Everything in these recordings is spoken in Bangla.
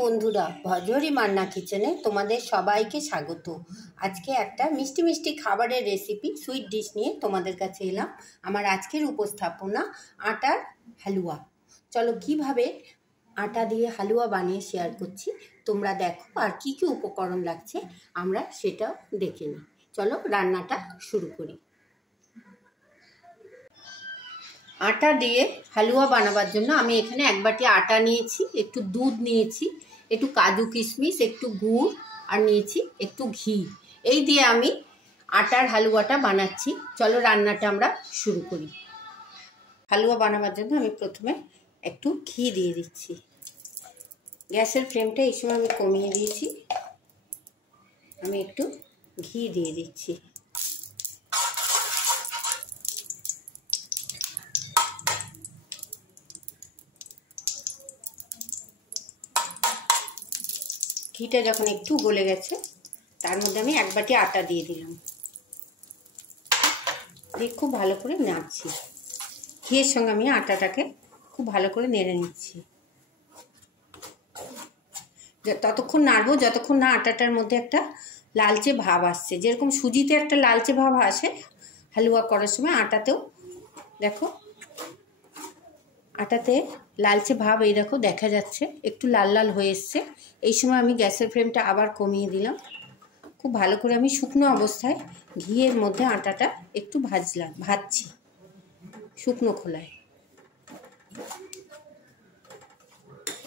বন্ধুরা, ভজহরি মান্না কিচেনে তোমাদের সবাইকে স্বাগত। আজকে একটা মিষ্টি মিষ্টি খাবারের রেসিপি সুইট ডিশ নিয়ে তোমাদের কাছে এলাম। আমার আজকের উপস্থাপনা আটার হালুয়া। চলো কিভাবে আটা দিয়ে হালুয়া বানিয়ে শেয়ার করছি, তোমরা দেখো। আর কি কি উপকরণ লাগছে আমরা সেটাও দেখে নিই। চলো রান্নাটা শুরু করি। আটা দিয়ে হালুয়া বানাবার জন্য আমি এখানে এক বাটি আটা নিয়েছি, একটু দুধ নিয়েছি, একটু কাজু কিশমিশ, একটু গুড়, আর নিয়েছি একটু ঘি। এই দিয়ে আমি আটার হালুয়াটা বানাচ্ছি। চলো রান্নাটা আমরা শুরু করি। হালুয়া বানাবার জন্য আমি প্রথমে একটু ঘি দিয়ে দিচ্ছি। গ্যাসের ফ্লেমটা এই সময় আমি কমিয়ে দিয়েছি। আমি একটু ঘি দিয়ে দিচ্ছি। ঘিটা যখন একটু গলে গেছে, তার মধ্যে আমি এক বাটি আটা দিয়ে দিলাম। দিয়ে খুব ভালো করে নাড়ছি। ঘিয়ের সঙ্গে আমি আটাটাকে খুব ভালো করে নেড়ে নিচ্ছি। ততক্ষণ নাড়বো যতক্ষণ না আটাটার মধ্যে একটা লালচে ভাব আসছে। যেরকম সুজিতে একটা লালচে ভাব আসে, হালুয়া করার সময় আটাতেও দেখো, আটাতে লালচে ভাব এই দেখো দেখা যাচ্ছে, একটু লাল লাল হয়ে এসছে। এই সময় আমি গ্যাসের ফ্লেমটা আবার কমিয়ে দিলাম। খুব ভালো করে আমি শুকনো অবস্থায় ঘিয়ের মধ্যে আটাটা একটু ভাজছি শুকনো খোলায়।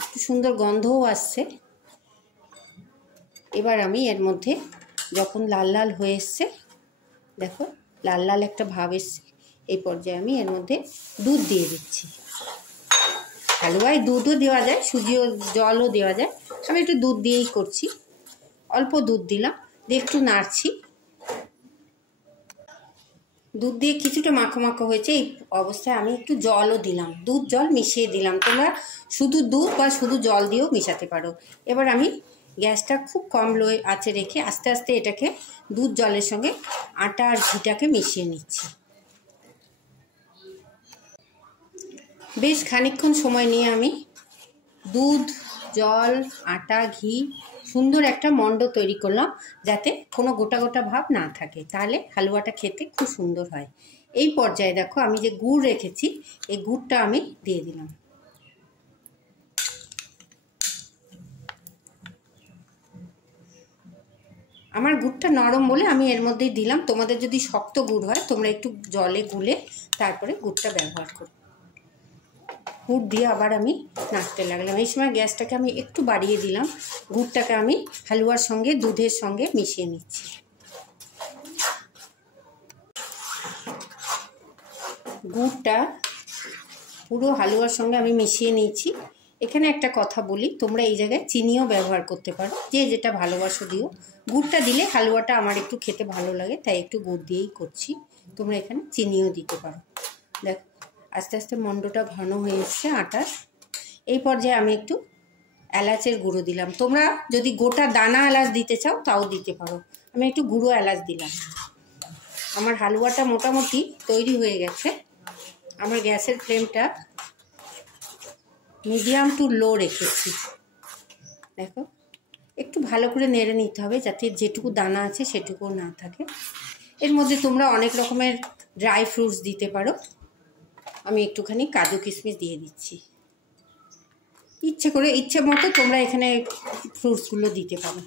একটু সুন্দর গন্ধও আসছে। এবার আমি এর মধ্যে যখন লাল লাল হয়ে এসছে, দেখো লাল লাল একটা ভাব এসছে, এই পর্যায়ে আমি এর মধ্যে দুধ দিয়ে দিচ্ছি। হালুয়ায় দুধও দেওয়া যায়, সুজিও জলও দেওয়া যায়। আমি একটু দুধ দিয়েই করছি। অল্প দুধ দিলাম, দিয়ে একটু নাড়ছি। দুধ দিয়ে কিছুটা মাখো মাখো হয়েছে, এই অবস্থায় আমি একটু জলও দিলাম, দুধ জল মিশিয়ে দিলাম। তোমরা শুধু দুধ বা শুধু জল দিয়েও মেশাতে পারো। এবার আমি গ্যাসটা খুব কম লো আঁচে রেখে আস্তে আস্তে এটাকে দুধ জলের সঙ্গে আটা আর ঘিটাকে মিশিয়ে নিচ্ছি। বেশ খানিকক্ষণ সময় নিয়ে আমি দুধ, জল, আটা, ঘি সুন্দর একটা মণ্ড তৈরি করলাম, যাতে কোনো গোটা গোটা ভাব না থাকে। তাহলে হালুয়াটা খেতে খুব সুন্দর হয়। এই পর্যায়ে দেখো আমি যে গুড় রেখেছি, এই গুড়টা আমি দিয়ে দিলাম। আমার গুড়টা নরম বলে আমি এর মধ্যেই দিলাম। তোমাদের যদি শক্ত গুড় হয়, তোমরা একটু জলে গুলে তারপরে গুড়টা ব্যবহার করো। গুড় দিয়ে আবার আমি নাড়তে লাগলাম। এই সময় গ্যাসটাকে আমি একটু বাড়িয়ে দিলাম। গুড়টাকে আমি হালুয়ার সঙ্গে দুধের সঙ্গে মিশিয়ে নিচ্ছি। গুড়টা পুরো হালুয়ার সঙ্গে আমি মিশিয়ে নিয়েছি। এখানে একটা কথা বলি, তোমরা এই জায়গায় চিনিও ব্যবহার করতে পারো, যে যেটা ভালোবাসো দিও। গুড়টা দিলে হালুয়াটা আমার একটু খেতে ভালো লাগে, তাই একটু গুড় দিয়েই করছি। তোমরা এখানে চিনিও দিতে পারো। দেখো আস্তে আস্তে মণ্ডটা ঘন হয়ে এসছে আটার। এই পর্যায়ে আমি একটু এলাচের গুঁড়ো দিলাম। তোমরা যদি গোটা দানা এলাচ দিতে চাও তাও দিতে পারো। আমি একটু গুঁড়ো এলাচ দিলাম। আমার হালুয়াটা মোটামুটি তৈরি হয়ে গেছে। আমার গ্যাসের ফ্লেমটা মিডিয়াম টু লো রেখেছি। দেখো একটু ভালো করে নেড়ে নিতে হবে, যাতে যেটুকু দানা আছে সেটুকু না থাকে। এর মধ্যে তোমরা অনেক রকমের ড্রাই ফ্রুটস দিতে পারো। আমি একটুখানি কাজু কিশমিশ দিয়ে দিচ্ছি। ইচ্ছে মতো তোমরা এখানে ফ্রুটসগুলো দিতে পারো।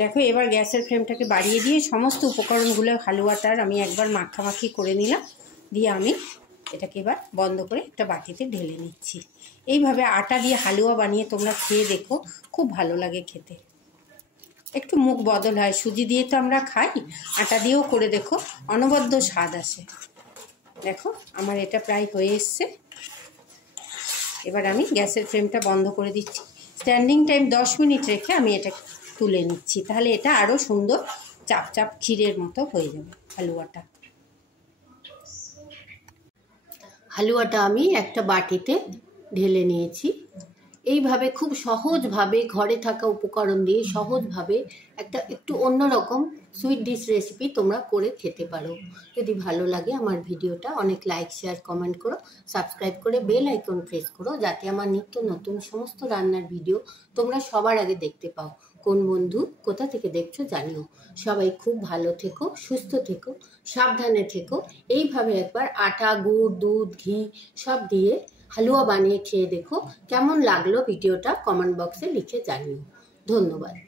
দেখো এবার গ্যাসের ফ্লেমটাকে বাড়িয়ে দিয়ে সমস্ত উপকরণগুলো হালুয়াটার আমি একবার মাখামাখি করে নিলাম। দিয়ে আমি এটাকে এবার বন্ধ করে একটা বাটিতে ঢেলে নিচ্ছি। এইভাবে আটা দিয়ে হালুয়া বানিয়ে তোমরা খেয়ে দেখো, খুব ভালো লাগে খেতে। একটু মুখ বদল হয়। সুজি দিয়ে তো আমরা খাই, আটা দিয়েও করে দেখো, অনবদ্য স্বাদ আসে। দেখো আমার এটা প্রায় হয়ে এসছে। এবার আমি গ্যাসের ফ্লেমটা বন্ধ করে দিচ্ছি। স্ট্যান্ডিং টাইম 10 মিনিট রেখে আমি এটা তুলে নিচ্ছি। তাহলে এটা আরও সুন্দর চাপ চাপ ক্ষীরের মতো হয়ে যাবে হালুয়াটা। হালুয়াটা আমি একটা বাটিতে ঢেলে নিয়েছি। এইভাবে খুব সহজভাবে ঘরে থাকা উপকরণ দিয়ে সহজভাবে একটা একটু অন্যরকম সুইট ডিশ রেসিপি তোমরা করে খেতে পারো। যদি ভালো লাগে আমার ভিডিওটা অনেক লাইক শেয়ার কমেন্ট করো, সাবস্ক্রাইব করে বেল আইকন প্রেস করো, যাতে আমার নিত্য নতুন সমস্ত রান্নার ভিডিও তোমরা সবার আগে দেখতে পাও। কোন বন্ধু কোথা থেকে দেখছো জানিও। সবাই খুব ভালো থেকো, সুস্থ থেকো, সাবধানে থেকো। এইভাবে একবার আটা, গুড়, দুধ, ঘি সব দিয়ে হালুয়া বানিয়ে খেয়ে দেখো। কেমন লাগলো ভিডিওটা কমেন্ট বক্সে লিখে জানিও। ধন্যবাদ।